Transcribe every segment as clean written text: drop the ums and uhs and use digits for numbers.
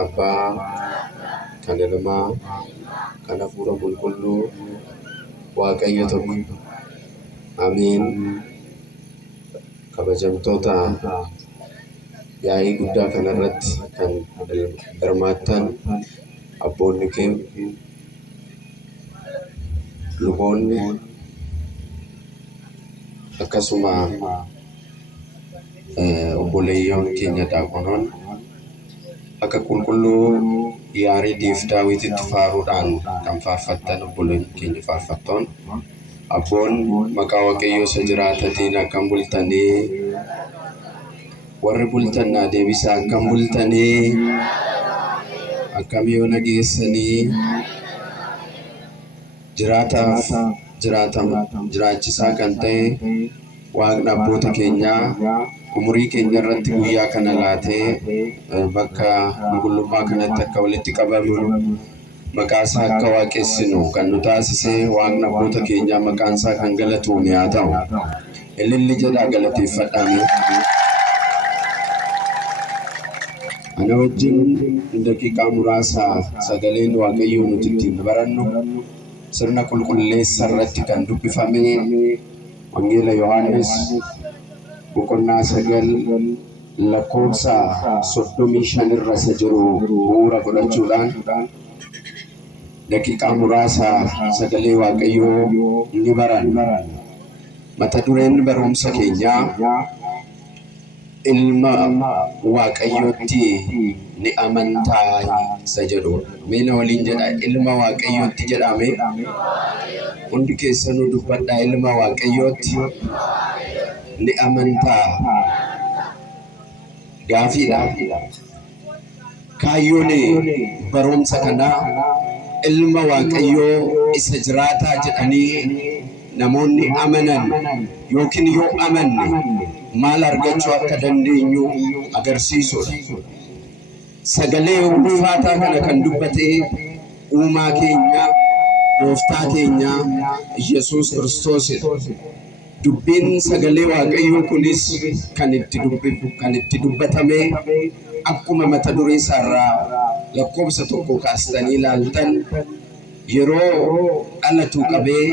Abbaa, kan Ilmaa, kan Hafuura Qulqulluu, Waaqayyo tokko. Ameen. Kabajamtoota yaa'ii guddaa kanarratti kan hirmaattan abboonni keenya, luboonni, akkasuma obboleeyyan keenya daaqonoonni akka qulqulluu Yaaridiif Daawititti faaruudhaan kan faarfattan obboleeyyan keenya faarfattoon abboon maqaa Waaqayyoo isa jiraatatiin akkam bultanii, warri bultan naa deebisaa akkam bultanii, akkam yoo nageessanii, jiraataaf jiraachisaa kan ta'e Waaqni abboota keenyaa umurii keenya irratti guyyaa kana laatee bakka qulqullummaa kanatti akka walitti qabamu maqaa isaa akka waaqessinu kan nu taasisee Waaqni abboota keenyaa maqaan isaa kan galatuun haa ta'u. Ililli jedhaa galateeffadhaame. Ana wajjin daqiiqaa muraasa sagaleen Waaqayyoo nuti ittiin barannu sirna qulqulleessa irratti kan dubbifame Wangeela Yohaannis boqonnaa 9 lakkoofsa 35 irra isa jiru bu'uura godhachuudhaan daqiiqaa muraasa sagalee Waaqayyoo ni baranna. Mata dureen barumsa keenyaa ilma Waaqayyootti ni amantaa isa jedhudha. Meena waliin jedha ilma Waaqayyootti jedhame. Hundi keessanuu dubbadhaa ilma Waaqayyootti ni amantaa. Gaafiidha. Kaayyoon barumsa kanaa ilma Waaqayyoo isa jiraataa jedhanii namoonni amanan yookiin yoo amanne maal argachuu akka dandeenyu agarsiisudha. Sagalee ulfaataa kana kan dubbate uumaa keenya, gooftaa keenya Yesuus Kiristoosidha. Dubbiin sagalee Waaqayyoo kunis kan itti dubbatame akkuma mata duree isaarraa lakkoofsa 1 kaastanii ilaaltan yeroo dhalatu qabee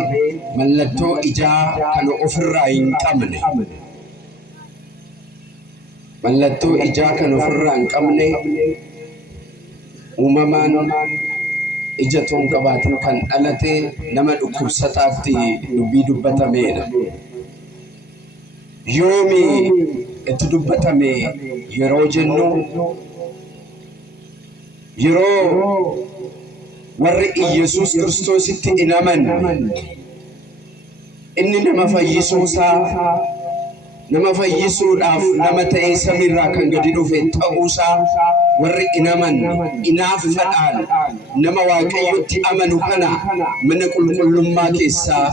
mallattoo ijaa kan ofirraa hin qabne. Mallattoo ijaa kan ofirraa hin qabne uumamaan ija toon qabaatiin kan dhalate nama dhukkubsataatti dubbii dubbatameedha. Yoomi itti dubbatame yeroo jennu yeroo warri Yesuus Kiristoositti hin amanne inni nama fayyisuudhaaf nama ta'ee samiirraa kan gadi dhufe ta'uusaa warri hin amanne inaaffaadhaan nama Waaqayyootti amanu kana mana qulqullummaa keessaa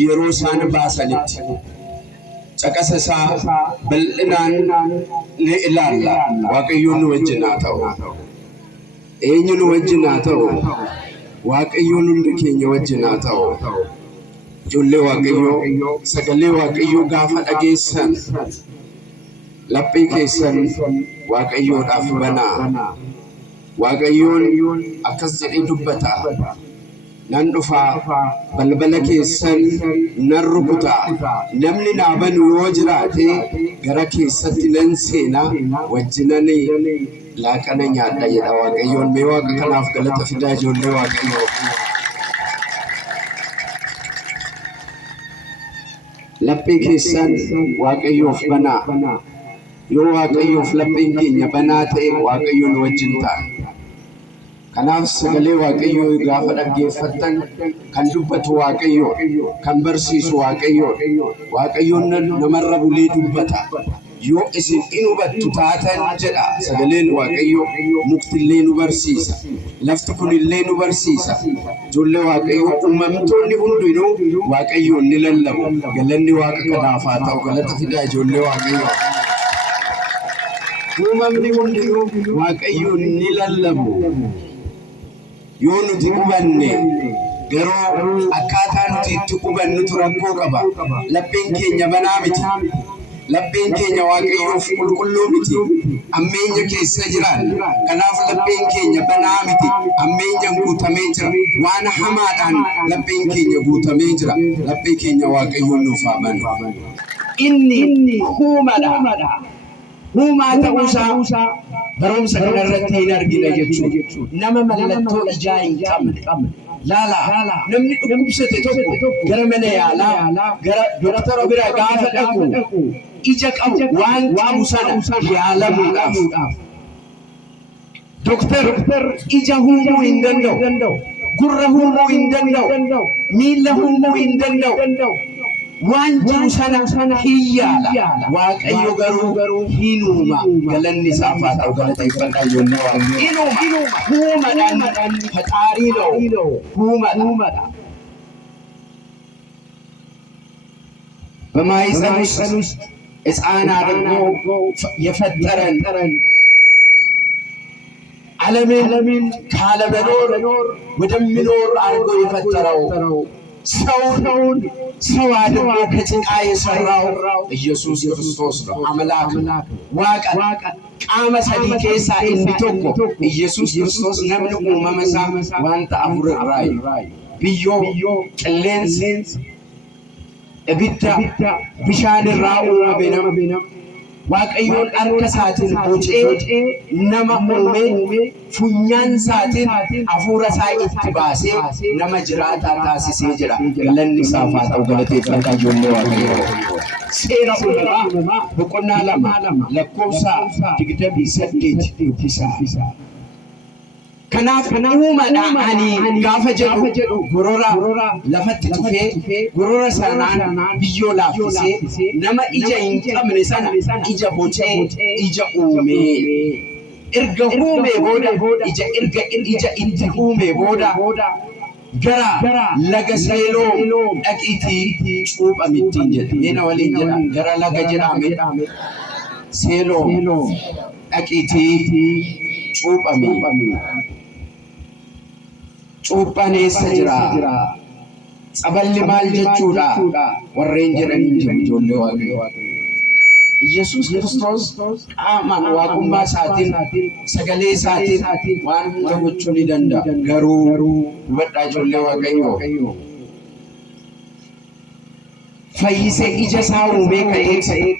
yeroo isaan baasanitti caqasa isaa bal'inaan ni ilaalla. Waaqayyoon nu wajjin haa ta'u. Eenyu nu wajjin haa ta'u? Waaqayyoon hundi keenya wajjin haa ta'u. Ijoollee Waaqayyoo sagalee Waaqayyoo gaafa dhageessan laphee keessan Waaqayyoodhaaf banaa. Waaqayyoon akkas jedhee dubbata. Nan dhufaa balbala keessan nan rukutaa. Namni naa banu yoo jiraate gara keessatti nan seenaa wajjinan laaqana nyaadha jedha Waaqayyoon. Mee Waaqa kanaaf galata fidaa ijoollee Waaqayyoo. Laphee keessan Waaqayyoof banaa. Yoo Waaqayyoof lapheen keenya banaa ta'e Waaqayyoon wajjin ta'a. Kanaaf sagalee Waaqayyoo gaafa dhaggeeffattan kan dubbatu Waaqayyoo, kan barsiisu Waaqayyoo. Waaqayyoon namarra bulee dubbata. Yoo isin in hubattu taatan jedha sagaleen Waaqayyoo, muktillee nu barsiisa. Lafti kunillee nu barsiisa. Ijoollee Waaqayyoo uumamtoonni hundinuu Waaqayyoon ni lallabu. Galanni Waaqa kanaaf haa ta'u. Galata fidaa ijoollee Waaqayyoo. Uumamni hundinuu Waaqayyoon ni lallabu. Yoo nuti hubanne garuu akkaataa nuti itti hubannutu rakkoo qaba. Lapheen keenya banaa miti. Labbeen keenya waaqayyoof qulqulluu miti. Ammeenya keessa jiran. Kanaaf labbeen keenya banaa miti. Ammeenyaan guutamee jira. Waan hamaadhaan labbeen keenya guutamee jira. Labbeen keenya waaqayyoon nuuf haa banu. Inni huumadha. Huumaa ta'uusaa barumsa kanarratti hin argina jechuudha. Nama mallattoo ijaa hin qabne. Laala namni dhukkubsate tokko gara mana yaalaa gara doktora bira gaafa dhaqu ija qabu waan qabu sana yaalamuudhaaf. Doktor ija huumuu hin danda'u, gurra huumuu hin danda'u, miila huumuu hin danda'u. Waan jiru sana hin yaala. Waaqayyo garuu hin uuma. Galanni isaaf haa ta'u galateeffadhaa ijoollee waaqayyoo. Huumadhaan faxaarii ነው huumadha. በማኅፀን ውስጥ ሕፃን አድርጎ የፈጠረን ዓለምን ካለመኖር ወደሚኖር አድርጎ የፈጠረው ሰው አድርጎ ከጭቃ የሰራው ኢየሱስ ክርስቶስ ነው። አምላክ ዋቀ ቃመ ሰዲ ኬሳ inni tokko ኢየሱስ ክርስቶስ namni uumama isaa wanta afur irraa biyyoo qilleensi ibidda bishaan irraa uumame nama waaqayyoon harka isaatiin bocee nama uume funyaan isaatiin hafuura isaa itti baasee nama jiraataa taasisee jira. Galanni isaaf haa ta'u galateeffadhaa ijoollee waaqayyoo. Seera uumamaa boqonnaa 2 lakkoofsa 28 dubbisaa. Kanaaf uumadha ani gaafa jedhu gorora lafatti tufee gorora sanaan biyyoo laaffisee nama ija hin qabne sana ija bocee ija uume. Erga uumee booda ija itti uumee booda gara laga seeloo dhaqiitii cuuphamittiin jedhe. Meena waliin jedha gara laga jedhame seeloo dhaqiitii cuuphame. Cuuphaan eessa jira? Saballi maal jechuudha? Warreen jedhanii jiru ijoollee waaqayyoo. Yesuus Kiristoos qaamaan waaqummaa isaatiin sagalee isaatiin waan hunda gochuu ni danda'a. Garuu hubadhaa ijoollee waaqayyoo. Fayyisee ija isaa uumee ka'ee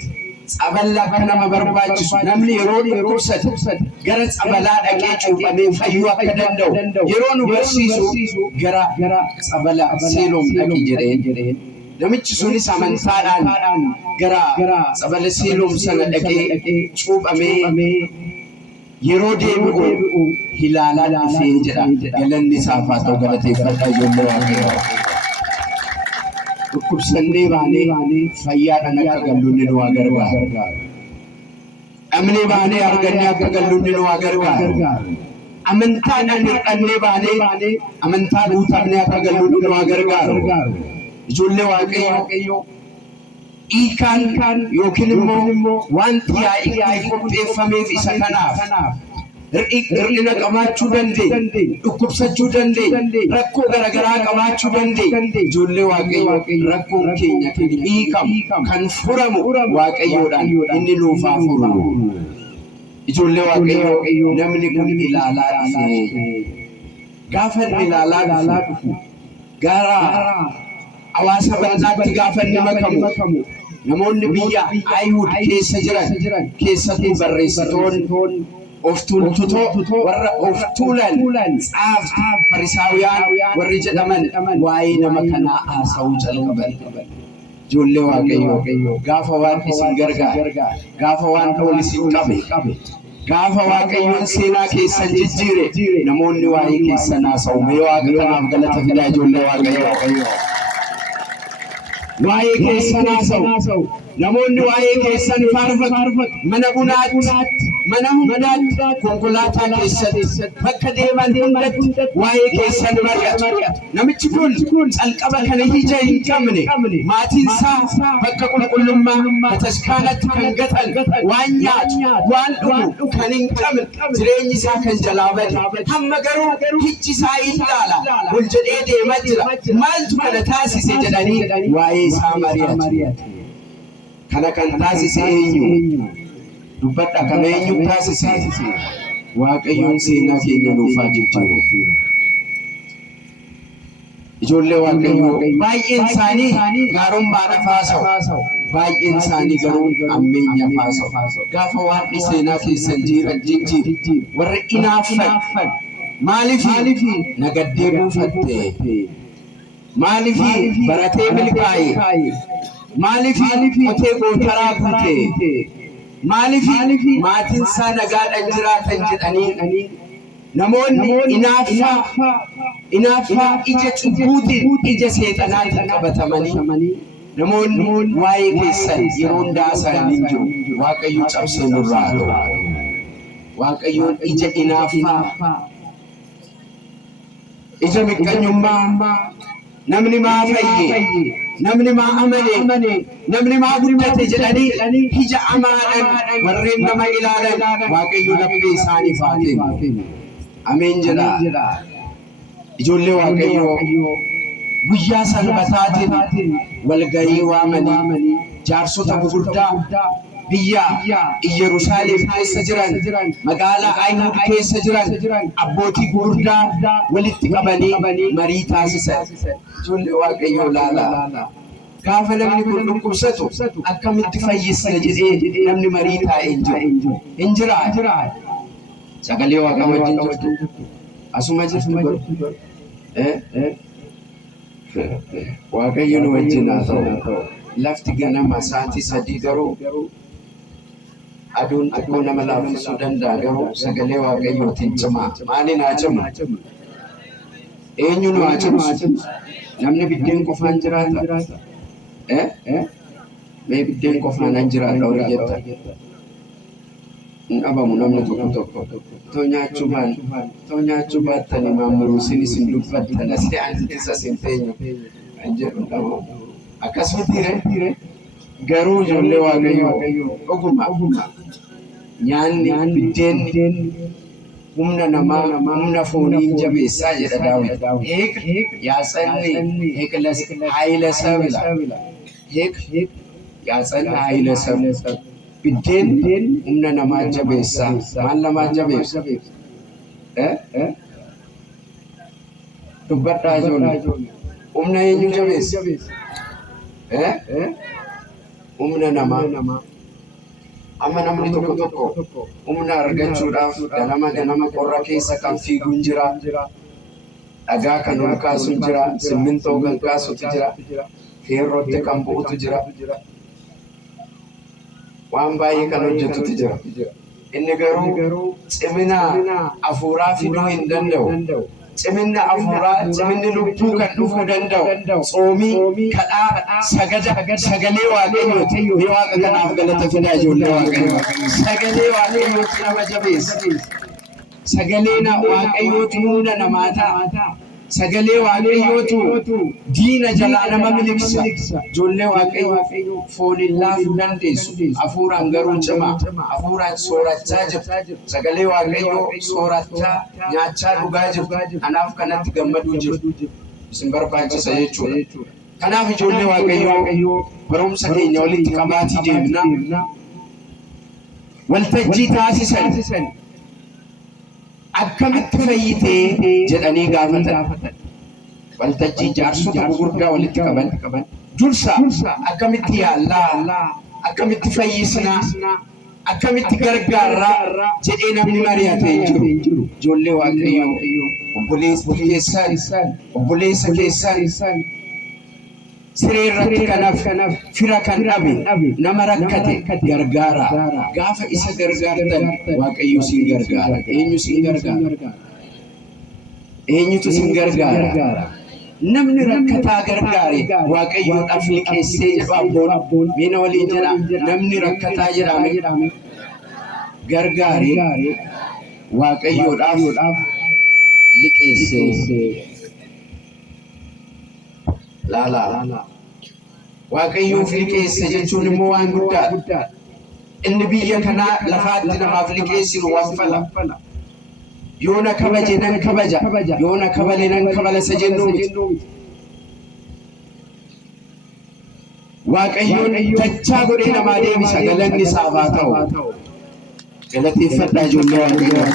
saballa akka nama barbaachisu namni yeroo dhukkubsate gara sabalaa dhaqee cuuphamee fayyuu akka danda'u yeroo nu barsiisu gara sabala seeloom dhaqi jedheen. Namichi sunis amantaadhaan gara sabala seeloom sana dhaqee cuuphamee yeroo deebi'u ilaalaa dhufee jedha. Galanni isaaf haa ta'u galateeffadhaa ijoollee waaqayyoo. Dhukkubsannee baanee fayyaadhaan akka galluun nu haa gargaaru. Dhabnee baanee argannee akka galluun nu haa gargaaru. Amantaadhaan hir'annee baanee amantaa guutamnee akka galluun nu haa gargaaru. Ijoollee waaqayyoo hiikaan yookiin immoo wanti yaa'ii qopheeffameef isa kanaaf hir'ina qabaachuu dandeenye, dhukkubsachuu dandeenye, rakkoo garaagaraa qabaachuu dandeenye. Ijoollee waaqayyoo rakkoon keenya kan hiikamu kan furamu waaqayyoodhaan inni nuuf haa furu. Ijoollee waaqayyoo namni kun ilaalaa dhufee gaafa ilaalaa dhufu gara hawaasa bal'aatti gaafa inni makamu namoonni biyya Ayihud keessa jiran keessattuu barreessitoonni of tuultotoo warra of tuulan farisaawiyaan warri jedhaman waa'ee nama kanaa haasa'uu jalqaban. Ijoollee waaqayyoo gaafa waan isin gargaare gaafa waan dhool isin qabe gaafa waaqayyoon seenaa keessan jijjiire namoonni waa'ee keessan haasa'u. Mee waaqa kanaaf galata fidaa ijoollee waaqayyoo. Waa'ee keessan haasa'u. Namoonni waa'ee keessan faarfatu. Mana bunaatti, mana hundaatti, konkolaataa keessatti, bakka deeman hundatti waa'ee keessan mari'atu. Namichi kun calqaba kana ija hin qabne maatiin isaa bakka qulqullummaa bataskaanatti kan gatan waan nyaatu waan dhugu kan hin qabne jireenyi isaa kan jalaa bade hamma garuu ijji isaa ilaala ol jedhee deemaa jira. Maaltu kana taasise jedhanii waa'ee isaa mari'atu. kana kan taasise eenyu dubbadha kana eenyu taasise waaqayyoon seenaa keenya nuuf haa jijjiiru. Ijoollee waaqayyoo baay'een isaanii gaarummaadhaaf haasa'u baay'een isaanii garuu ammeenya haasa'u gaafa waan seenaa keessan jijjiiru warri inaaffan maaliif nagaddee buufatte maaliif baratee milkaa'e maaliif qotee gootaraa guute maaliif maatiin isaa nagaadhaan jiraatan jedhanii namoonni inaaffaa ija cubbuutiin ija seexanaatiin qabatamanii namoonni waa'ee keessan yeroo hundaa isaanii jiru waaqayyo cabsee nurraa ta'u waaqayyoon ija inaaffaa ija miqqanyummaa namni maa fayye namni maa amane namni maa guddate jedhanii ija amaadhaan warreen nama ilaalan waaqayyo laphee isaaniif haa kennu. Ameen jedha. Ijoollee waaqayyoo guyyaa sanbataatiin walgahii waamanii jaarsota gurguddaa biyya Yerusaalem keessa jiran magaalaa Ayhuud keessa jiran abbootii gurguddaa walitti qabanii marii taasisan. Ijoollee waaqayyoo laala. Gaafa namni kun dhukkubsatu akkamitti fayyisna jedhee namni marii taa'ee hin jiraa. Sagalee Waaqaa wajjin jirtu asuma jirtu waaqayyo nu wajjin haa ta'u. Lafti ganama sa'aatii 3 garuu aduun xiqqoo nama laaffisuu danda'a garuu sagalee waaqayyootiin cimaa. Maaliin haa cimu? Eenyuun haa cimu? Namni biddeen qofaan jiraata? Mee biddeen qofaan hin jiraata horii jetta? Hin dhabamu namni tokko. Too nyaachuu baattanii maamuruu isinis hin dubbattan asii antiisa siin teenyu kan jedhu dhabamu. Akkasumatti garuu ijoollee waaqayyoo dhuguma nyaanni biddeen humna namaa humna foonii jabeessaa jedha Daawit. Yaatsanni hiiklas haayila sabila yaatsanni haayila sabila biddeen humna namaa jabeessaa maal namaa jabeessa dubbadhaa ijoollee humna eenyu jabeessa humna namaa amma namni tokko humna argachuudhaaf ganama qorra keessa kan fiiguun jira dhagaa kan ol kaasuun jira simmintoo kan kaasutu jira feerrootti kan bu'utu jira waan baay'ee kan hojjetutu jira. Inni garuu cimina hafuuraa fiduu hin danda'u. Ciminna hafuuraa ciminni lubbuu kan dhufuu danda'u tsoomii kadhaa sagalee waaqayyooti. Mee waaqa kanaaf galata fidaa ijoollee waaqayyoo. Sagalee waaqayyooti nama jabeessa. Sagalee waaqayyooti humna namaa ta'a. Sagalee waaqayyootu diina jalaa nama miliqsa. Ijoollee waaqayyoo fooniin laafuu dandeessu. Hafuuraan garuu cimaa. Hafuuraan soorachaa jirtu. Sagalee waaqayyoo soorachaa nyaachaa dhugaa jirtu. Kanaaf kanatti gammaduu jirtu. Isin barbaachisa jechuudha. Kanaaf ijoollee waaqayyoo barumsa keenya walitti qabaatii deemna. Waltajjii taasisan. Akkamitti fayyitee jedhanii gaafatan. Waltajjii jaarsota gurguddaa walitti qaban. Dursa akkamitti yaallaa, akkamitti fayyisnaa, akkamitti gargaarraa jedhee namni mari'atee jiru. Ijoollee waaqayyoo obboleessa keessan siree irratti kanaaf fira kan dhabe nama rakkate gargaara. Gaafa isa gargaartan waaqayyo sin gargaara. Eenyu sin gargaara? Eenyutu sin gargaara? Namni rakkataa gargaare waaqayyoodhaaf liqeessee jedhu abboon miina waliin jedha. Namni rakkataa jedhame gargaare waaqayyoodhaaf liqeessee. Laala. Waaqayyoof liqeessa jechuun immoo waan guddaadha. Inni biyya kanaa lafaatti namaaf liqeessinu waan fala. Yoona kabaje nan kabaja. Yoona kabale nan kabalasa jennuu miti. waaqayyoon dachaa godhee namaa deebisa galanni isaaf haa ta'u. Galateeffadhaa ijoollee waaqayyoo.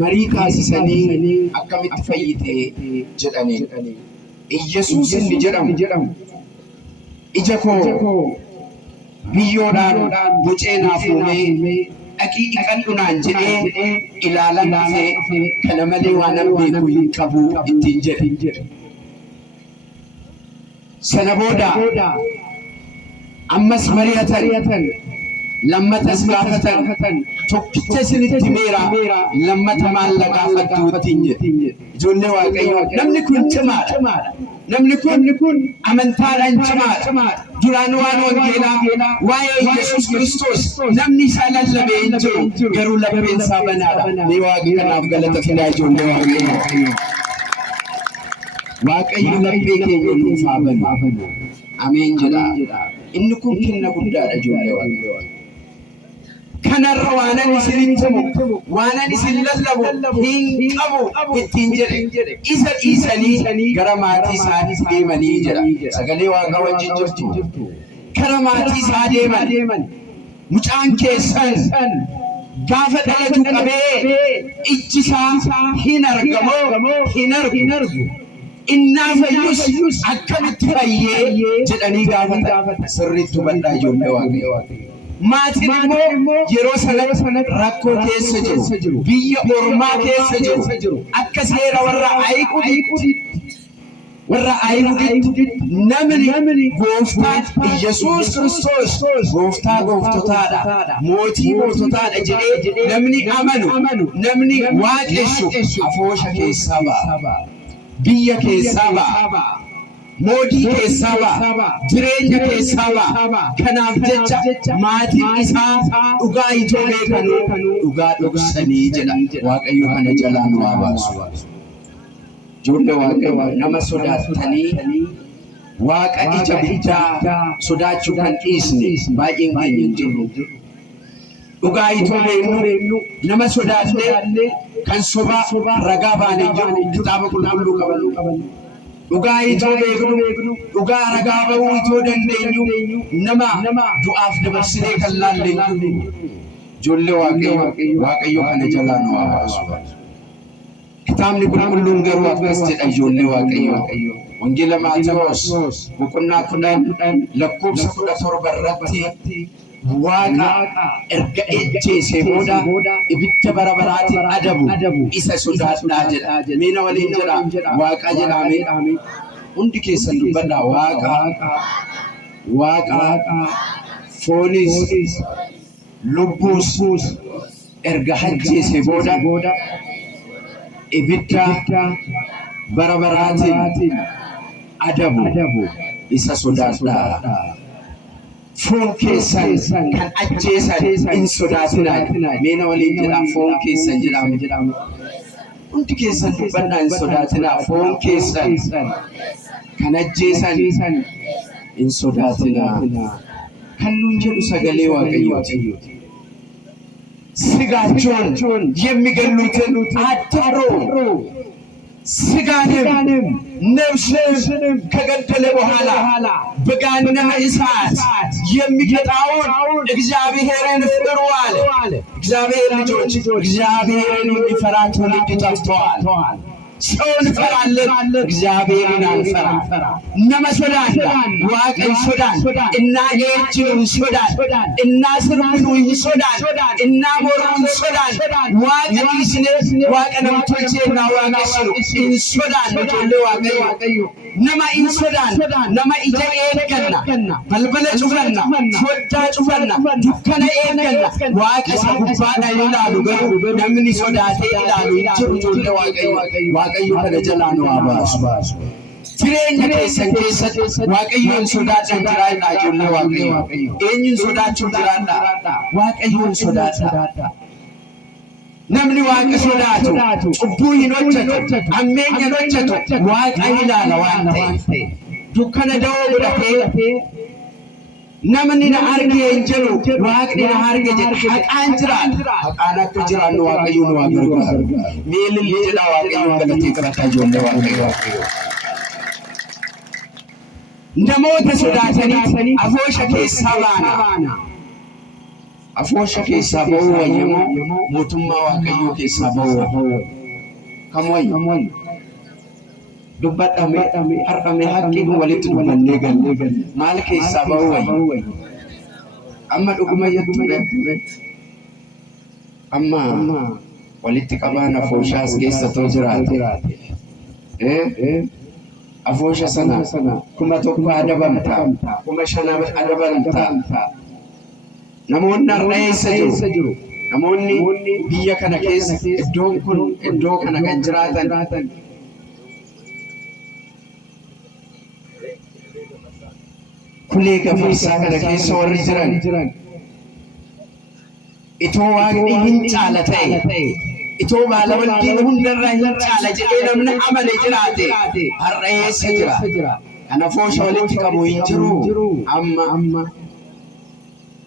Marii taasisanii akkamitti fayyite jedhanii Iyyasuus inni jedhamu ija koo biyyoodhaan bocee naaf uumee dhaqii dhiqadhu naan jedhee ilaalan dhufee kana malee waan an beeku hin qabu ittiin jedhe. Sana booda ammas mari'atan lammatas gaafatan tokkicha isinitti meera lammata maalla gaafadhu ittiin jedhe. Ijoollee waaqayyoo namni kun cimaadha. Namni kun amantaadhaan cimaadha. Duraan waan wangeelaa waa'ee Yesuus Kiristoos namni isaa lallabee hin jiru garuu lapheen isaa banaadha. Mee waaqa kanaaf galata fidaa ijoollee waaqayyoo. Waaqayyo laphee keenya nuuf haa banu. Ameen jedha. Inni kun kenna guddaadha ijoollee waaqayyoo. Kanarra waan ani isinitti himu waan ani isin lallabu hin qabu ittiin jedhe isa dhiisanii gara maatii isaanii deemanii jedha. Sagalee waaqa wajjin jirtu. Gara maatii isaa deeman mucaan keessan gaafa dhalatu qabee ijji isaa hin argamoo hin argu. Innaa fayyus akkamitti fayyee jedhanii gaafatan. Sirriitti hubadhaa ijoollee waaqayyoo. Maatiin immoo yeroo sana rakkoo keessa jiru biyya ormaa keessa jiru akka seera warra Ayihuditti namni gooftaa Iyyasuus Kiristoos gooftaa gooftotaadha mootii moototaadha jedhee namni amanu namni waaqessu afoosha keessaa ba'a biyya keessaa ba'a. Moodii keessaa ba'a, jireenya keessaa ba'a. Kanaaf jecha maatiin isaa dhugaa itoo beekanu dhugaa dhoksanii jedha. Waaqayyo kana jalaa nu haa baasu. Ijoollee waaqayyo nama sodaatanii waaqa ija guddaa sodaachuu kan dhiisne baay'een keenya hin jirru. Dhugaa itoo beeknu nama sodaatnee kan sobaa ragaa baanee jiru kitaaba qulqulluu qabannu. Dhugaa itoo beeknu dhugaa ragaa bahuu itoo dandeenyu nama du'aaf dabarsinee kan laallee ijoollee waaqayyo kana jalaa nu haa baasu. Kitaabni qulqulluun garuu akkas jedha ijoollee waaqayyo. Wangeela Maatewos boqonnaa 10 lakkoofsa 17 irratti waaqa erga ejjeesee booda ibidda bara baraatiin adabu isa sodaadhaa jedha. Meena waliin jedha waaqa jedhame hundi keessan dubbadhaa waaqa foonis lubbuus erga ajjeesee booda ibidda bara baraatiin adabu isa sodaadhaa. Foon keessan kan ajjeesan hin sodaatinaa. Meena waliin jedha foon keessan jedhama. Hundi keessan dubbadhaa hin sodaatinaa. Foon keessan kan ajjeesan hin sodaatinaa. Kan nuun jedhu sagalee waaqayyooti. Sigaachon የሚገሉትን አትፍሩ። ስጋንም ነፍስንም ከገደለ በኋላ በገሃነመ እሳት የሚቀጣውን እግዚአብሔርን ፍሩ አለ። እግዚአብሔር ልጆች እግዚአብሔርን የሚፈራ ትውልድ ጠፍቷል። ሰውን እንፈራለን፣ እግዚአብሔርን አንፈራም። nama sodaanna waaqa hin sodaanne innaa eejjiru hin sodaanne innaa sirbiru hin sodaanne innaa mormu hin sodaanne waaqa dhiisnee waaqa namtolchee irraa waaqessinu hin sodaanne. Ijoollee waaqayyo nama hin sodaanne nama ija eegganna balbala cufanna foddaa cufanna dukkana eegganna waaqa isa gubbaadha ilaalu garuu namni sodaatee ilaalu hin jiru. Ijoollee waaqayyo kana jalaa nu haa baasu. Jireenya keessan keessatti waaqayyoon sodaadhaan jiraadhaa. Ijoollee waaqayyo eenyuun sodaachuun jiraadhaa? Waaqayyoon sodaadhaa. Namni waaqa sodaatu cubbuu hin hojjetu, hammeenya hin hojjetu, waaqa ilaala waan ta'eef dukkana da'oo godhatee namni na argee hin jiru waaqni na arge jedha. Haqaan jiraata. Haqaan akka jiraannu waaqayyo nu haa gargaaru. Meelilli jedha waaqayyoon galatee kadhataa ijoollee waaqayyo. namoota sodaatanii afoosha keessaa baana. Afoosha keessaa ba'uu wayyamoo mootummaa Waaqayyoo keessaa ba'uu kam wayya? Dubbadhame har'ame haqqii walitti dubbannee galle maal keessaa ba'uu wayya? Amma dhuguma jettuudha. Amma walitti qabaan afooshaas keessa too jiraate. Afoosha sana 1,000 adabamta, 5,000 adabamta. Namoonni har'a eessa jiru? Namoonni biyya kana keessa iddoon kun iddoo kana kan jiraatan kulee gafarsaa kana keessa warri jiran itoo waaqni hin caala ta'e itoo baala waldiin hundarraa hin caala jedhee namni amane jiraate har'a eessa jira? Kana foosha walitti qabu hin jiru. Amma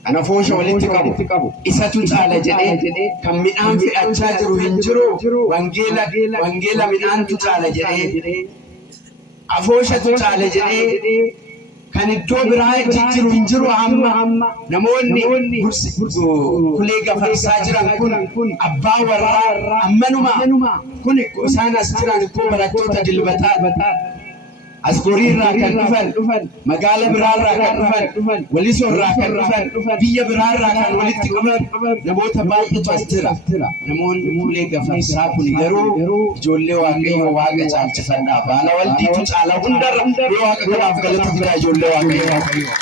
kana foosha walitti qabu isatu caala jedhee kan midhaan fe'achaa jiru hin jiru. Wangeela midhaantu caala jedhee afooshatu caala jedhee kan iddoo biraa jijjiiru hin jiru. Amma namoonni kulee gafarsaa jiran kun abbaa warraa ammanuma kun isaan as jiran kun barattoota dilbataa as goriirraa kan dhufan magaala biraarraa kan dhufan walisoo irraa kan dhufan biyya biraarraa kan walitti qaban namoota baay'eetu as jira. Namoonni kulee gafarsaa kun garuu ijoollee Waaqayyoo Waaqa caalchifadhaa. Baala waldiitu caala hundarra yoo Waaqa kanaaf galata fidaa ijoollee Waaqayyoo.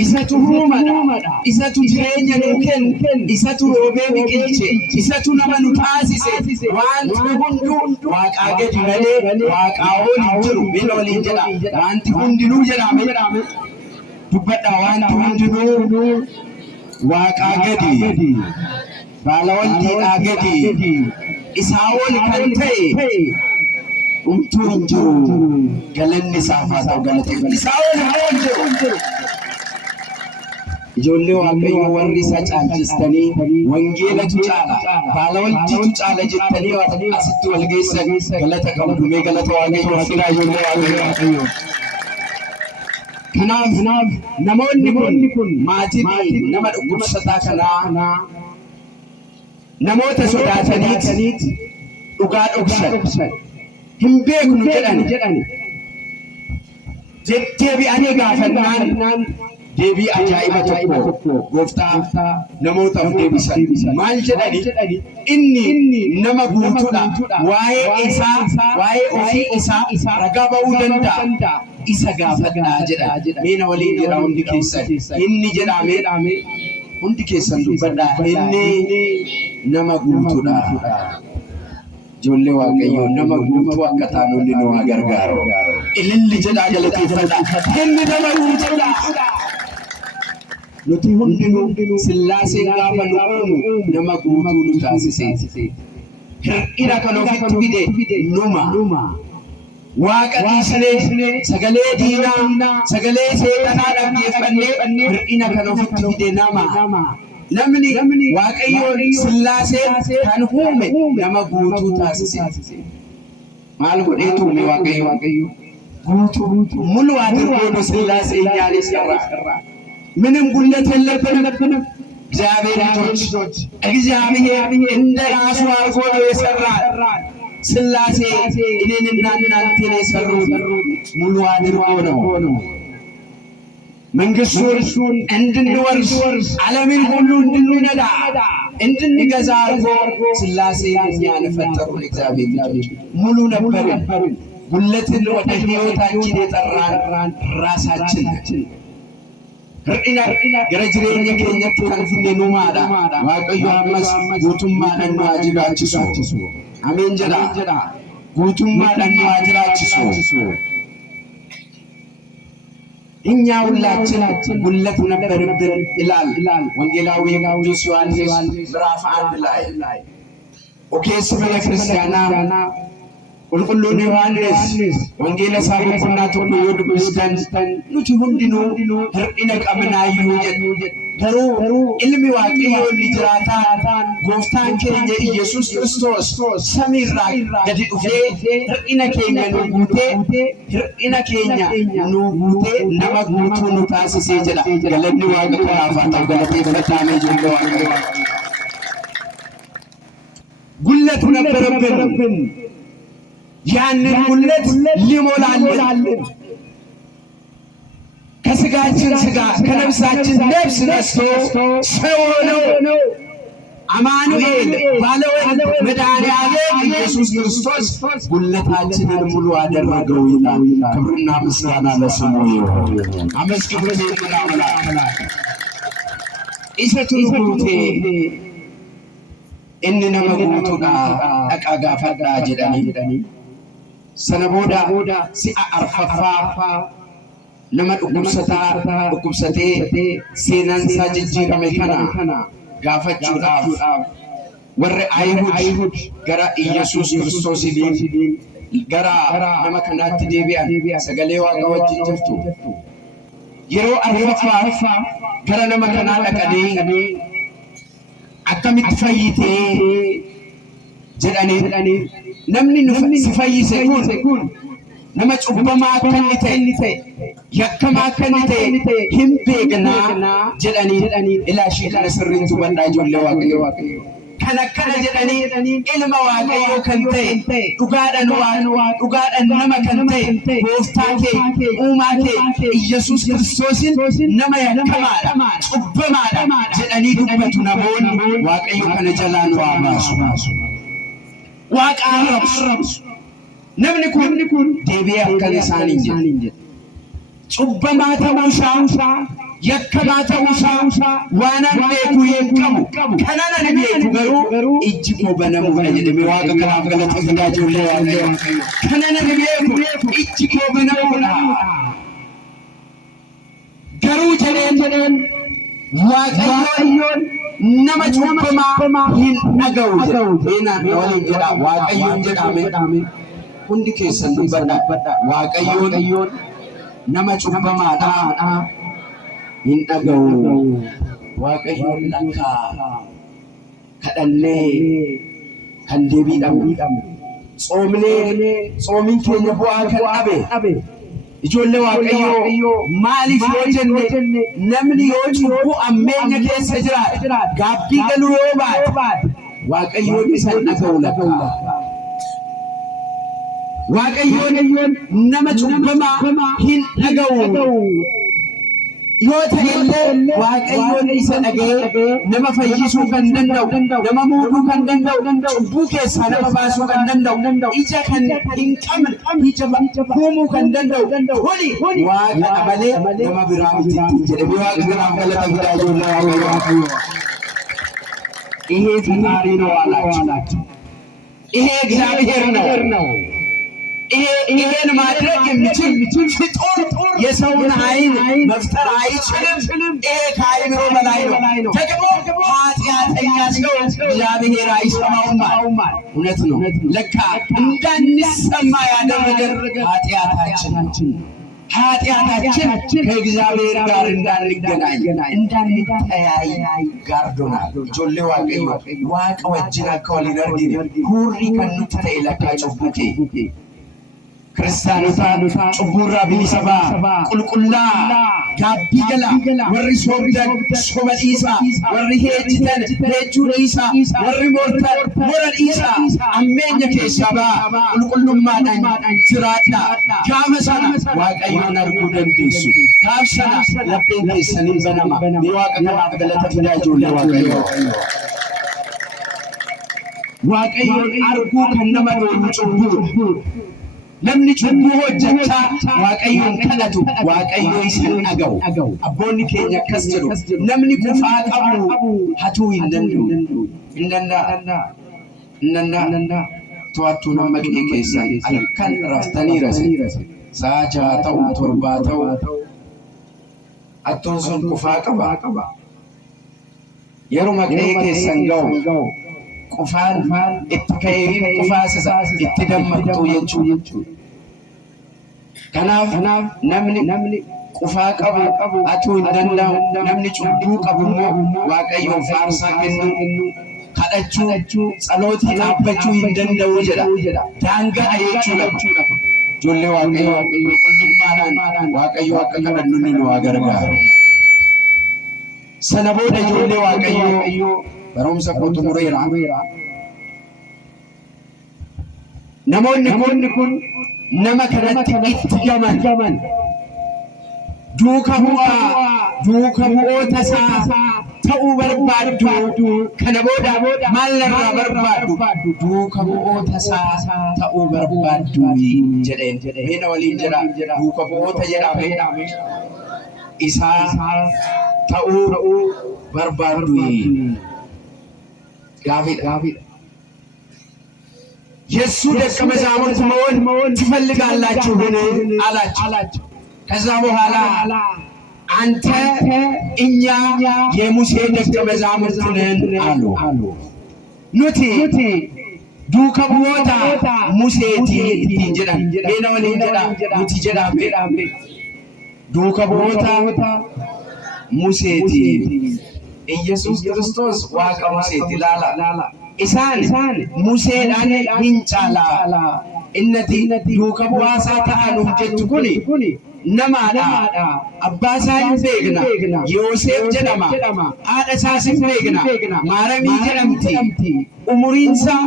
Isatu uumadha, isatu jireenya nuu kenna, isatu roobee biqilche, isatu nama nu taasise. Wanti hunduu Waaqaa gadi malee Waaqaa ol hin jiru. Beela waliin jedha. Wanti hundinuu jedhame. Dubbadhaa wanti hundinuu Waaqaa gadi. Baala waldiidhaa gadi. Isaa ol kan ta'e umtuu hin jiru. Galanni isaaf haa ta'u galateeffatu. Isaa ol jiru. Ijoollee Waaqayyoo warri isa caalchistanii wangeelatu caala, baala waldiitu caala jettanii asitti wal geessan galata qabdu. Mee galata Waaqayyoo fidaa ijoollee Waaqayyoo. Kanaaf namoonni kun maatii nama dhukkubsataa kanaa namoota sodaataniiti dhugaa dhoksan hin beeknu jedhani deebi'anii gaafannaan deebii ajaa'iba tokko gooftaa namootaaf deebisan. Maal jedhani? Inni nama guutuudha. Waa'ee ofii isaa ragaa ba'uu danda'a. Isa gaafadhaa jedha. Meena waliin jedha hundi keessan. Inni jedhame hundi keessan dubbadhaa. Inni nama guutuudha. Ijoollee Waaqayyoo nama guutuu akka taanonni nu haa gargaaru. Ililli jedhaa galateeffadhaa. Inni nama guutuudha. Nuti hundinuu Sillaaseen gaafa nu uumu nama guutuu nu taasise. Hir'ina kan ofitti fide numa. Waaqa dhiisnee sagalee diinaa, sagalee seexanaa dhaggeeffannee hir'ina kan ofitti fide nama. Namni Waaqayyoon Sillaaseen kan uume nama guutuu taasise. Maal godheetu uume Waaqayyo? Guutuu. Mulu adirgoonu Sillaaseen nyaanis irraa. ምንም ጉለት የለብንም። እግዚአብሔር እንደራሱ አድርጎ ነው የሰራን። ስላሴ እኔንና እናንተን የሰሩት ሙሉ አድርጎ ነው። መንግስቱን እንድንወርስ ዓለምን ሁሉ እንድንነዳ እንድንገዛ አድርጎ ስላሴ እኛን ፈጠሩን። እግዚአብሔር ልጆች ሙሉ ነበርን። ጉለትን ወደ ሕይወታችን የጠራን ራሳችን ነን። Hir'ina gara jireenya keenyatti kan finne numaadha. Waaqayyo ammas guutummaadhaan nu haa jiraachisu. Ameen jedha. Guutummaadhaan nu haa jiraachisu. እኛ ሁላችን ጉለት ነበርብን ይላል ወንጌላዊ ቅዱስ ዮሐንስ ምዕራፍ 1 ላይ ኦኬስ ቤተክርስቲያና ቁልቁሉን ዮሐንስ ወንጌለ ሳቡኩና ቶኮ ዮድብስተን ኑቲ ሁንዲኑ hir'ina qabnaayyuu jedhu garuu ilmi waaqayyoo inni jiraataan gooftaan keenya Yesuus Kiristoos samiirraa gadi dhufee hir'ina keenya nu guutee nama guutuu nu taasisee jedha. Galanni Waaqa kanaaf haa ta'u, galateeffatamee ijoollee Waaqayyoo. ጉለት ነበረብን ያንን ጉለት ሊሞላልን ከስጋችን ስጋ ከነፍሳችን ነፍስ ነስቶ ሰው ሆነው አማኑኤል ባለወልድ መድኃኔዓለም ኢየሱስ ክርስቶስ ጉለታችንን ሙሉ አደረገው ይላል። ክብርና ምስጋና ለስሙ ይሁን። አመስግኑት አምላክ ኢሰቱሩቴ inni nama guutuudha dhaqaa gaafadhaa jedhanii sana booda si'a arfaffaa nama dhukkubsatee seenansaa jijjiirame kana gaafachuudhaaf warri Ayihud gara Iyyasuus Kiristoosiin gara nama kanaatti deebi'an sagalee Waaqa wajjin jirtu yeroo arfaffaa gara nama kanaa dhaqanii akkamitti fayyitee jedhanii namni si fayyise kun nama cubbamaa akka inni ta'e yakkamaa akka inni ta'e hin beeknaa jedhanii ilaashii kana sirriin hubadhaa ijoollee Waaqayyoo. Kana jedhanii ilma Waaqayyoo kan ta'e dhugaadhaan nama kan ta'e gooftaa kee uumaa kee Iyyasuus Kiristoosin nama yakkamaadha cubbamaadha jedhanii dubbatu namoonni. Waaqayyo kana jalaa nu haa baasu. Waaqa arrabsu. Namni kun deebi'ee akkana isaaniin jedhe cubbamaa ta'uusaa yakkamaa ta'uusaa waanan beeku hin qabu kanan ani beeku garuu ijji koo banamuudha jedhame. Waaqa kanaaf galata fidaa ijoollee Waaqayyoo. Kanan ani beeku ijji koo banamuudha garuu jedheen Waaqayyoon nama cubbamaa hin dhaga'u jedha. Waliin jedha Waaqayyoon jedhame hundi keessan dubbadha. Waaqayyoon nama cubbamaadha hin dhaga'u. Waaqayyoon akka kadhannee kan deebii dhabnu tsoomiin keenya bu'aa kan dhabe ijoollee Waaqayyoo maaliif yoo jenne namni yoo cubbuu ammeenya keessa jiraate gaabbii galuu yoo baate Waaqayyoon isa hin dhaga'u lakka. Waaqayyoon nama cubbamaa hin dhaga'u yoo ta'ellee Waaqayyoon isa dhaga'ee nama fayyisuu kan danda'u nama muuduu kan danda'u cubbuu keessaa nama baasuu kan danda'u ija kan hin qabne ija kuumuu kan danda'u kuni Waaqa malee nama biraa miti jedhamee Waaqa kanaaf galata fidaa ijoollee Waaqayyoo. ይሄ ፈጣሪ ነው አላችሁ። ይሄ እግዚአብሔር ነው። ይሄን ማድረግ የሚችል ፍጡር የሰውን ኃይል መፍጠር አይችልም። ይሄ ከአይምሮ በላይ ነው። ደግሞ ኃጢአተኛ ሰው እግዚአብሔር አይሰማውም። እውነት ነው። ለካ እንዳንሰማ ያደረገን ኃጢአታችን ከእግዚአብሔር ጋር እንዳንገናኝ እንዳንተያይ ጋርዶናል። ijoollee Waaqayyoo Waaqa wajjin akka waliin argine hurrii kan nutti ta'e lakkaa cubbuke kiristaanota cubburraa bilisa ba'a qulqullaa gaabbii gala warri soobdan soba dhiisaa warri heejjitan heejjuu dhiisaa warri mortan mora dhiisaa ammeenya keessaa ba'a qulqullummaadhaan jiraadhaa. Gaafa sana Waaqayyoon arguu dandeessu. Gaaf sana lapheen keessaniin banama. Mee Waaqa kanaaf galata fidaa ijoollee Waaqayyoo. Waaqayyoon arguu kan nama dhoowwu cubbuu. Namni cubbuu hojjechaa Waaqayyoon kadhatu Waaqayyoo isa dhaga'u. Abboonni keenya akkas jedhu namni kufaa qabu hatuu hin danda'u. Hin danda'a. To'attuu nama qe'ee keessan halkan raftanii rase sa'a 6 ta'u 7 ta'u hattuun sun kufaa qaba. Yeruma qe'ee keessan ga'u qufaan itti ka'eeriin qufaasisa itti dammaqxuu jechuudha. Kanaaf namni qufaa qabu atuu hin danda'u namni cubbuu qabu immoo Waaqayyoo faarsaa kennu kadhachuu tsalootii dhaabbachuu hin danda'u jedha daangaa jechuudha. Ijoollee Waaqayyoo qulqullummaadhaan Waaqayyoo akka kadhannu nu haa gargaaru. Sana booda ijoollee Waaqayyoo barumsa koo xumureera. Namoonni kun nama kanatti itti gaman duuka bu'oota isaa ta'uu barbaaddu. Kana booda maal narraa barbaaddu? Duuka bu'oota isaa ta'uu barbaaddu jedheen. Meena waliin jedha duuka bu'oota jedhame isaa ta'uu barbaaddu. Gaafidha. የሱ ደቀ መዛሙርት መሆን ትፈልጋላችሁን አላቸው። ከዛ በኋላ አንተ እኛ የሙሴ ደቀ መዛሙርት ነን አሉ። ኑቲ ዱከ ቡኦታ ሙሴቲ ጀዳን ሌላው ሌላ ኑቲ ጀዳቤ ዱከ ቡኦታ ሙሴቲ ኢየሱስ ክርስቶስ ዋቀ ሙሴቲ ላላ Isaan Museedhaan hin caala. Innati duuka bu'aasaa ta'anuuf jettu kuni namaadha. Abbaa isaa hin beekna. Yoosef jedhama. Haadha isaas hin beekna. Maaramii jedhamti. Umuriin isaa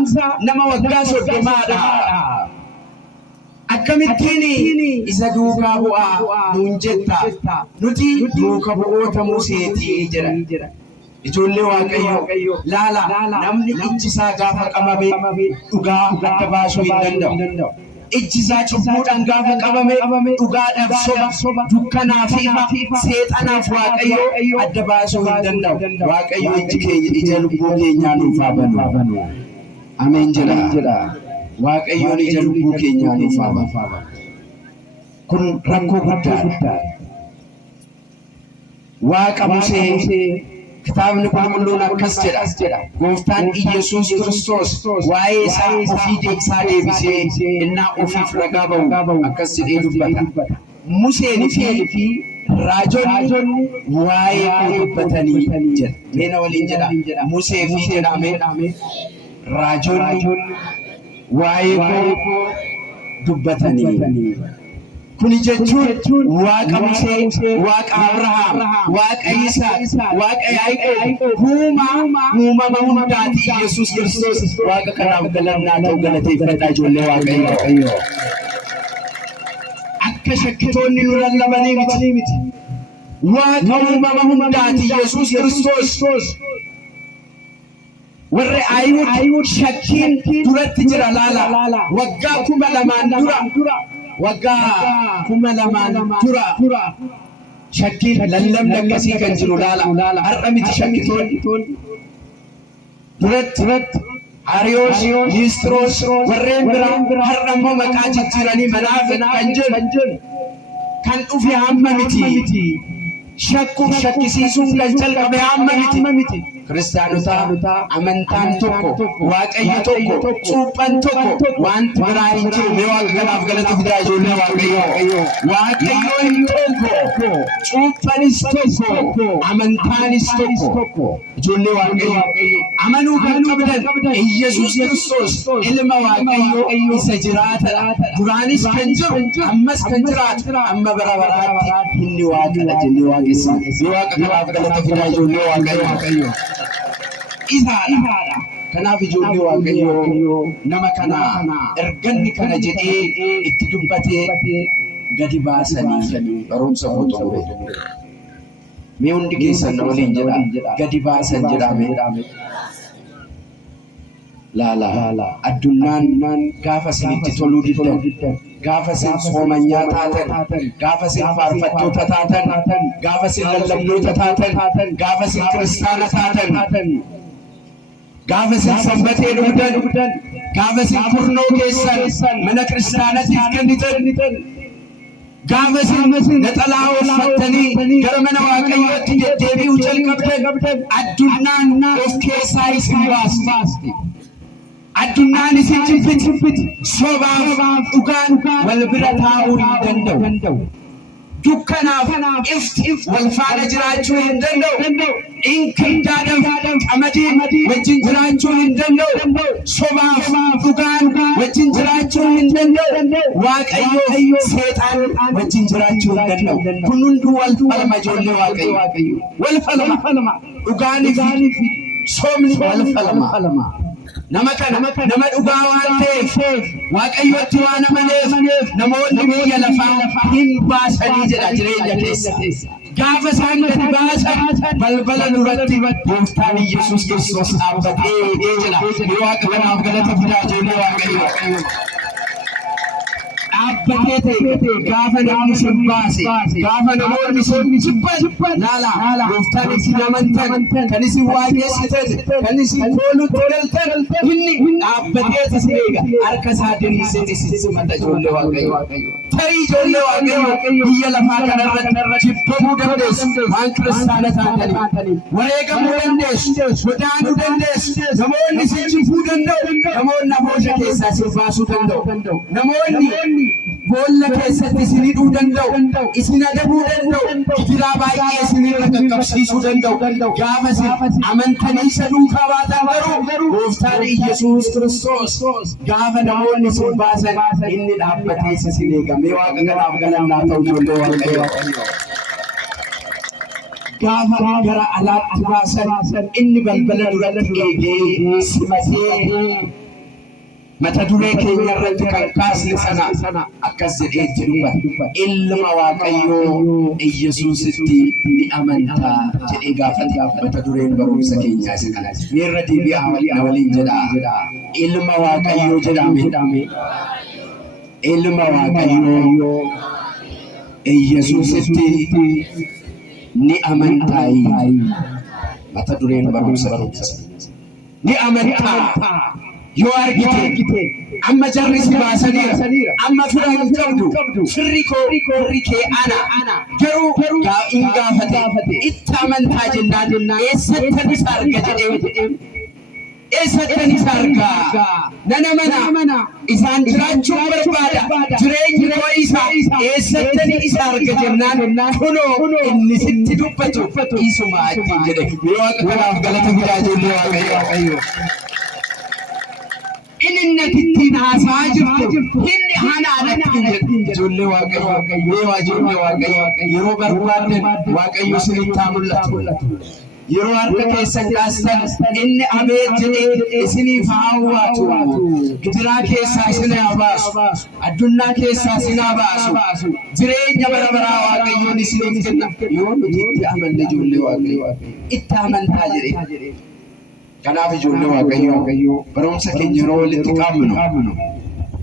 nama waggaa 30dha. Akkamittiin isa duukaa bu'aa nuun jetta? Nuti duuka bu'oota Museetii jedha. Ijoollee Waaqayyoo laala namni ijji isaa gaafa qabame dhugaa adda baasuu hin danda'u. Ijji isaa cubbuudhaan gaafa qabame dhugaadhaaf soba dukkanaa fi seexanaaf Waaqayyoo adda baasuu hin danda'u. Waaqayyo ija lubbuu keenyaa nuuf haa banu. Ameen jedha. Waaqayyoon ija lubbuu keenyaa nuuf haa banu. Kun rakkoo guddaadha. Waaqa Musee kitaabni qulqulluun akkas jedha. Gooftaan Iyesuus Kiristoos waa'ee isaa ofii isaa deebisee innaa ofiif ragaa ba'u akkas jedhee dubbata. Museenii fi raajonni waa'ee koo dubbatanii jedha. Meena waliin jedha. Musee fi jedhame raajonni waa'ee koo dubbatanii. Kuni jechuun Waaqa Musee, Waaqa Abrahaam, Waaqa Yisaaq, Waaqa Yaaqoob, uumama hundaati Iyesuus Kiristoos Waaqa kanaaf galannaa ta'u galateeffadhaa ijoollee Waaqayyoo. Akka shakkitoonni nu lallabanii miti. Waaqa uumama hundaati Iyesuus Kiristoos. Warri Ayihuud shakkiin duratti jira laala. Waggaa 2000 dura. Waggaa 2000 dura shakkiin lallabni akkasii kan jiru laala. Har'a miti shakkitoonni duratti Ariyoos, Niisxiroos warreen biraa har'a immoo maqaa jijjiiranii Manaafiq kan jedhu kan dhufe hamma miti. Shakkuuf shakkisiisuun kan jalqabe hamma miti. Kiristaanota amantaan tokko Waaqayyo tokko cuuphan tokko wanti biraa hin jiru. Mee Waaqa kanaaf galata fidaa ijoollee Waaqayyoo. Waaqayyoon tokko cuuphanis tokko amantaanis tokko ijoollee Waaqayyoo. Amanuu kan qabdan Iyesuus Kiristoos ilma Waaqayyoo isa jiraatadha. Duraanis kan jiru ammas kan jiraatu amma bara baraatti inni Waaqadha jennee waaqessina. Mee Waaqa kanaaf galata fidaa ijoollee Waaqayyoo. Isaadha. Kanaaf ijoollee Waaqayyoo nama kana erganni kana jedhee itti dubbatee gadi baasanii barumsa koo xumure. Mee hundi keessan na waliin jedha gadi baasan jedhame. Laala addunyaan gaafa isinitti toluu diddan, gaafa isin soomanyaa taatan, gaafa isin faarfattoota taatan, gaafa isin lallabdoota taatan, gaafa isin kiristaana taatan, gaafa isin sanbatee dhugdan, gaafa isin kurnoo keessan mana kiristaanatiif kennitan, gaafa isin naxalaa uffattanii gara mana Waaqayyootti deddeebi'uu jalqabdan addunyaan of keessaa isin baasti. Addunyaan isin jibbiti. Sobaaf dhugaan wal bira taa'uu hin danda'u. dukkanaaf ifti wal faana jiraachuu hin danda'u. Inkirdaadhaaf qamadiin wajjin jiraachuu hin danda'u. Sobaaf dhugaan wajjin jiraachuu hin danda'u. Waaqayyoo seexaan wajjin jiraachuu hin danda'u. Kun hunduu wal falma ijoollee Waaqayyoo. Wal falma. Dhugaaniif soomni wal falma. Nama dhugaa waan ta'eef Waaqayyootti waan amaneef namoonni biyya lafaa hin baasanii jedha jireenya keessa. Gaafa isaan gadi baasan balbala duratti Gooftaan Yesuus Kiristoos dhaabbatee jira. Waaqa kanaaf galata fidaa ijoollee Waaqayyoo. Dhaabbatee ta'e gaafa namni sin baase gaafa namoonni sin jibban laala Gooftaan isin amantan kan isin waaqessitan kan isin koolutti galtan inni dhaabbatee isin eega harka isaa diriirsee isin simata ijoollee Waaqayyoo. Tarii ijoollee Waaqayyoo biyya lafaa kanarratti jibbamuu dandeessu waan kiristaana taatanii wareegamuu dandeessu godaanuu dandeessu namoonni isin jibbuu danda'u namoonni afoosha keessaa isin baasuu danda'u namoonni boolla keessatti isin hidhuu danda'u isin adabuu danda'u gidiraa baay'ee isinirra qaqqabsiisuu danda'u gaafa isin amantanii isa duukaa baatan garuu Gooftaan Yesuus Kiristoos gaafa namoonni isin baasan inni dhaabbatee isin eegame waaqa kanaaf galannaa ta'u ijoollee Waaqayyoo. Gaafa gara alaatti baasan inni balbala duratti eegee simatee mata duree keenya irratti kan kaasne sana akkas jedhee dubbata. Ilma Waaqayyoo Yesuusitti ni amantaa jedhee gaafate mata dureen barumsa keenyaa isa kana. Meerra deebi'aa waliin jedha. Ilma Waaqayyoo jedhame. Ilma Waaqayyoo Yesuusitti ni amantaa mata dureen barumsa ni amantaa. Yoo argite amma jarri si baasaniira amma firaan qabdu firri kee ana garuu hin gaafate itti amantaa jennaan eessattan isa arga jedhee eessattan isa argaa nana mana isaan jiraachuu barbaada jireenyi koo isaa eessattan isa arga jennaan kunoo inni sitti dubbatu isuma achi jedhe Waaqa kanaaf galata fidaa ijoollee Waaqayyoo. Inni ittiin haasaa jirtu inni hanaadhaan ijoollee Waaqayyoo ijoollee Waaqayyoo yeroo barbaadan Waaqayyo isinitti haa mul'atu. Yeroo harka keessan kaastan inni abeet jedhee isiniif haa hawwaatu. Gidiraa keessaa isin haa baasu. Addunyaa keessaa isin haa baasu. Jireenya bara baraa Waaqayyoon isiniif kenna. Yoo nuti itti amanne ijoollee Waaqayyoo itti amantaa jedhee. Kanaaf ijoollee Waaqayyoo barumsa keenya yeroo walitti qabnu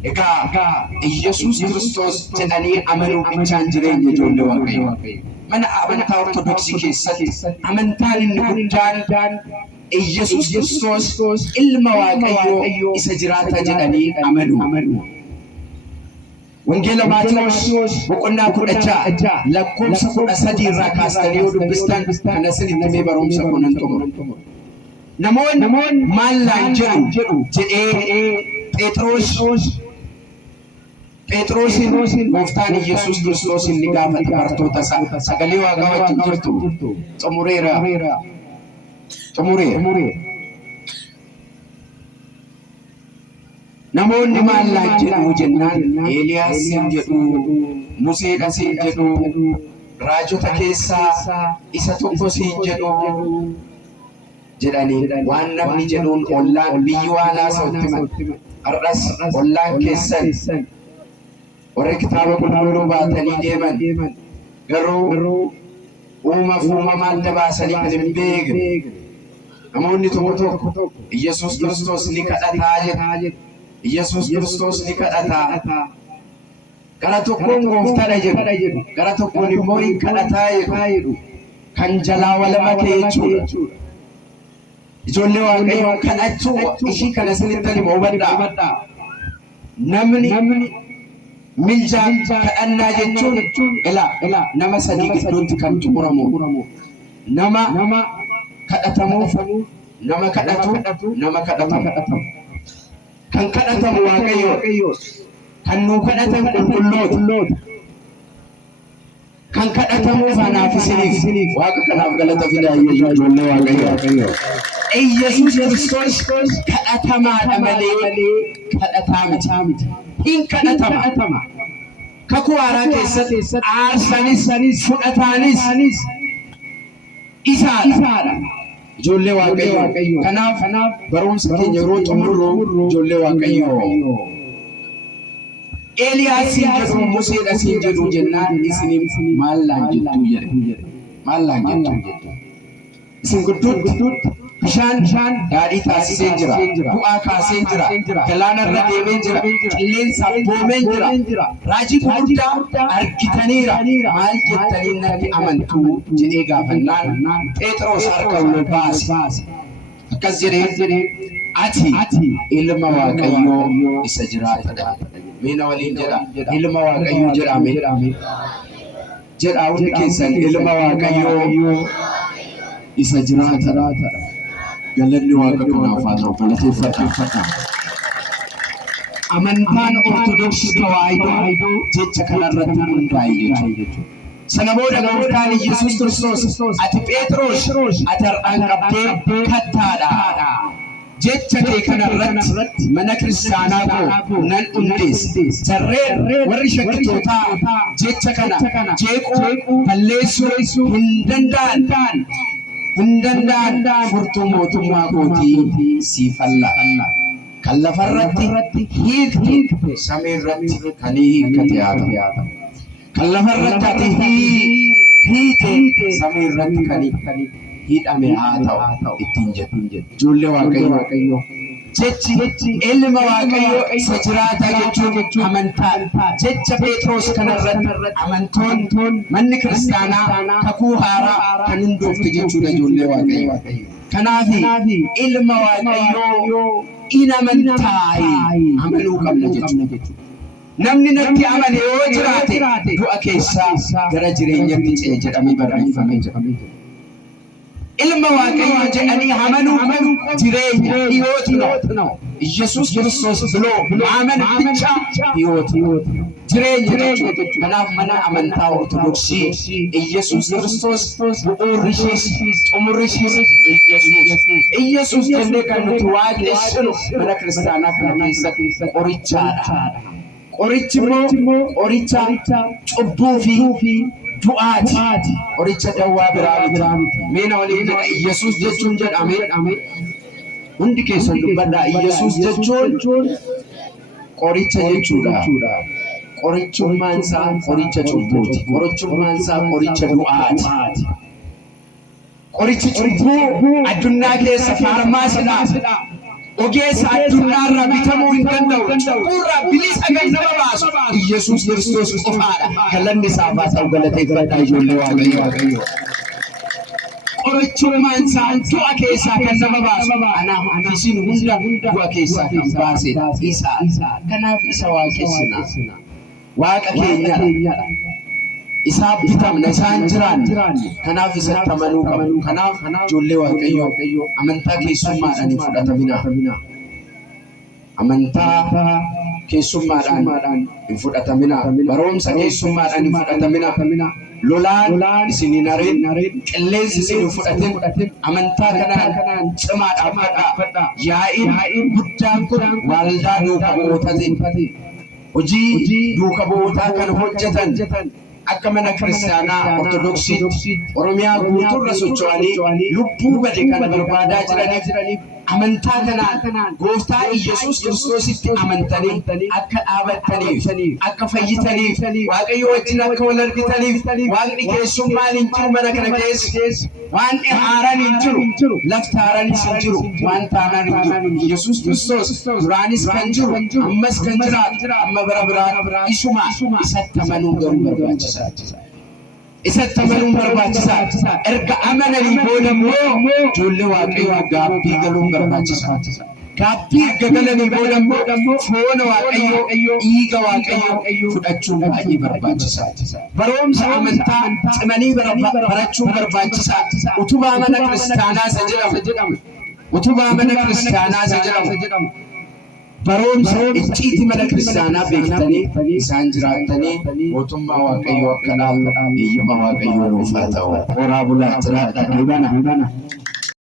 egaa Yesuus Kiristoos jedhanii amanuu bichaan jireenya ijoollee Waaqayyoo. Mana amantaa Ortodoksii keessatti amantaan inni guddaan Yesuus Kiristoos ilma Waaqayyoo isa jiraata jedhanii amanu. Wangeela Maatewos boqonnaa 16 lakkoofsa 13 irraa kaastanii yoo dubbistan kan isinitti mee barumsa kunan xumuru. Namoonni maal laan jedhu jedhee Phexrosin Gooftaan Yesuus Kiristoos inni gaafate bartoota isaa sagalee Waaqaa wajjin jirtu xumureera. Namoonni maal laan jedhu jennaan Eeliyaas jedhu Museedha jedhu raajota keessaa isa tokko jedhu jedhanii waan namni jedhuun ollaan biyyi waan haasa'utti har'as ollaan keessan warri kitaaba qulqulluu baatanii deeman garuu uumamaa adda baasanii kan hin beekne namoonni tokko Yesuus Kiristoos ni kadhataa jedhu. Yesuus Kiristoos ni kadhataa. Gara tokkoon Gooftaadha jedhu gara tokkoon immoo hin kadhataa jedhu kan jalaa walmakee jechuudha. Ijoollee Waaqayyoo kadhachuu ishii kana isinitti hima hubadhaa. Namni miljaan kadhannaa jechuun nama sadii gidduutti kan xumuramu. Nama kadhatamuuf nama kadhatu nama kadhatamu. Kan kadhatamu Waaqayyoo kan nuu kadhatan qulqulloota. kan kadhatamu kanaaf isiniif waaqa kanaaf galata fidaa ijoollee waaqayyo. Yesuus Kiristoos kadhatamaadha malee kadhataa miti. Hin kadhatama. Kakuu haaraa keessatti aarsanis fudhataanis isaadha. Ijoollee waaqayyo. Kanaaf barumsa keenya yeroo xumurru ijoollee waaqayyo. Eeliyaasiin jedhu Museedhasiin jedhu jennaan isiniif maal laan jettuu jedhe. Maal laan jettuu. Isin gidduutti bishaan daadhii taasisee jira. Bu'aa kaasee jira. Galaanarra deemee jira. Qilleensa boomee jira. Raajii gurguddaa argitaniira. Maal jettanii natti amantuu jedhee gaafannaan Phexros harka ol baase. Akkas jedhee ati ilma waaqayyoo isa jiraatadha. Meena waliin jedha ilma waaqayyoo jedhame. Jedha hundi keessan ilma waaqayyoo isa jiraatadha. Galanni waaqa kanaaf haa ta'u galateeffadha. Amantaan Ortodoksii Tawaahidoo jecha kanarratti hundaa'e jechuudha. Sana booda gooftaan Yesuus Kiristoos ati Phexros ati har'aan qabdee kattaadha. Jecha kee kanarratti mana kiristaanaa koo nan hundeesse. Jarreen warri shakkitootaa jecha kana jeequu balleessuu hin danda'an furtuu mootummaa kootii siif falla. Kan lafarratti hiikte samiirratti kan hiikkate haa ta'u. Kan lafarratti ati hiite samiirratti kan hidhame haa ta'u ittiin jedhu. Ijoollee waaqayyo. Jechi ilma waaqayyo isa jiraataa jechuun amantaan. Jecha Phexros kanarratti amantoon manni kiristaanaa kakuu haaraa kan hundoofte jechuudha ijoollee waaqayyo. Kanaaf ilma waaqayyoo in amantaayi amanuu qabna jechuudha. Namni natti amane yoo jiraate du'a keessaa gara jireenyatti ce'e jedhamee barreeffamee jira. Ilma waaqayyoo jedhanii amanuu jireenya hiyooti ነው. Yesuus Kiristoos ብሎ ማመን ብቻ ህይወት jireenya jechuudha. Kanaaf mana amantaa Ortodoksii Yesuus Kiristoos bu'uurishis xumurishis Yesuus jennee kan nuti waaqessinu mana kiristaanaa kana keessatti qorichaadha. Qorichi immoo qoricha cubbuu fi du'aati. Qoricha dawwaa biraa miti. Meena waliin jedha Yesuus jechuun jedhame hundi keessan dubbadhaa. Yesuus jechuun qoricha jechuudha. Qorichummaan isaa qoricha cubbuuti. Qorichummaan isaa qoricha du'aati. Qorichi cubbuu addunyaa keessa faarmaasiidha. Ogeessa addunyaarraa bitamuu hin danda'u. Cubbuurraa bilisa kan nama baasu Yesuus Kiristoos qofaadha. Galanni isaaf haa ta'u galateeffadhaa ijoollee waaqayyo. Qorichummaan isaa du'a keessaa kan nama baasu. Anaaf isin hunda du'a keessaa kan baasedha isa. Kanaaf isa waaqessina. Waaqa keenyadha. Isaa bitamna isaan jiraanne. Kanaaf isatti amanuu qabnu. Kanaaf ijoollee waaqayyo amantaa keessummaadhaan hin fudhatamina. Amantaa keessummaadhaan hin fudhatamina. Barumsa keessummaadhaan hin fudhatamina. Lolaan isin hin harin, qilleensi isin hin fudhatin. Amantaa kanaan cimaadhaan fudhadhaa. Yaa'iin guddaan kun waldaa duuka bu'ootaati. Hojii duuka bu'ootaa kan hojjetan akka mana kiristaanaa Ortodoksiitti Oromiyaa guutuurra socho'anii lubbuu bade kan barbaadaa jiraniif amantaa kanaan gooftaa Yesuus Kiristoositti amantanii akka dhaabattaniif akka fayyitaniif waaqayyo wajjin akka wal argitaniif waaqni keessummaan hin jiru mana kana keessa waan haaraan hin jiru lafti haaraanis hin jiru waan taanaan hin jiru Yesuus Kiristoos duraanis kan jiru ammas kan jiraatu amma bara biraa isuma isatti amanuun garuu barbaachisaadha. Isatti amanuun barbaachisaa. Erga amananii booda immoo ijoollee waaqayyoo gaabbii galuun barbaachisaa. Gaabbii erga galanii booda immoo foona waaqayyoo dhiiga waaqayyoo fudhachuun baay'ee barbaachisaa. Barumsa amantaa cimanii barachuun barbaachisaa. Utubaa mana kiristaanaa isa jedhamu. barumsa icciitii mana kiristaanaa beektanii isaan jiraatanii mootummaa Waaqayyoo akka dhaalu eeyyama Waaqayyoo nuuf haa ta'u. Horaa bulaa jiraadha.